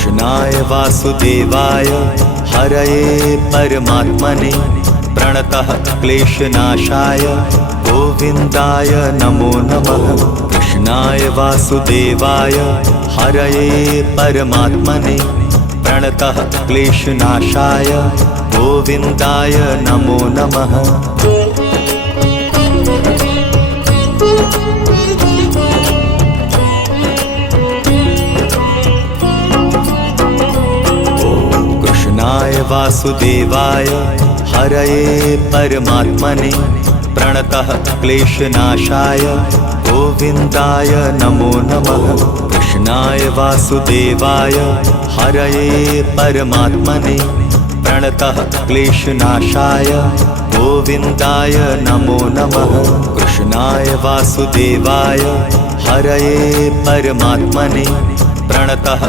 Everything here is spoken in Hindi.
कृष्णाय वासुदेवाय हरये परमात्मने प्रणतः क्लेशनाशाय गोविन्दाय नमो नमः। कृष्णाय वासुदेवाय हरये परमात्मने प्रणतः क्लेशनाशाय गोविन्दाय नमो नमः। कृष्णाय वासुदेवाय हरये परमात्मने प्रणतः क्लेशनाशाय गोविन्दाय नमो नमः। कृष्णाय वासुदेवाय हरये परमात्मने प्रणतः क्लेशनाशाय गोविन्दाय नमो नमः। कृष्णाय वासुदेवाय हरये परमात्मने प्रणतः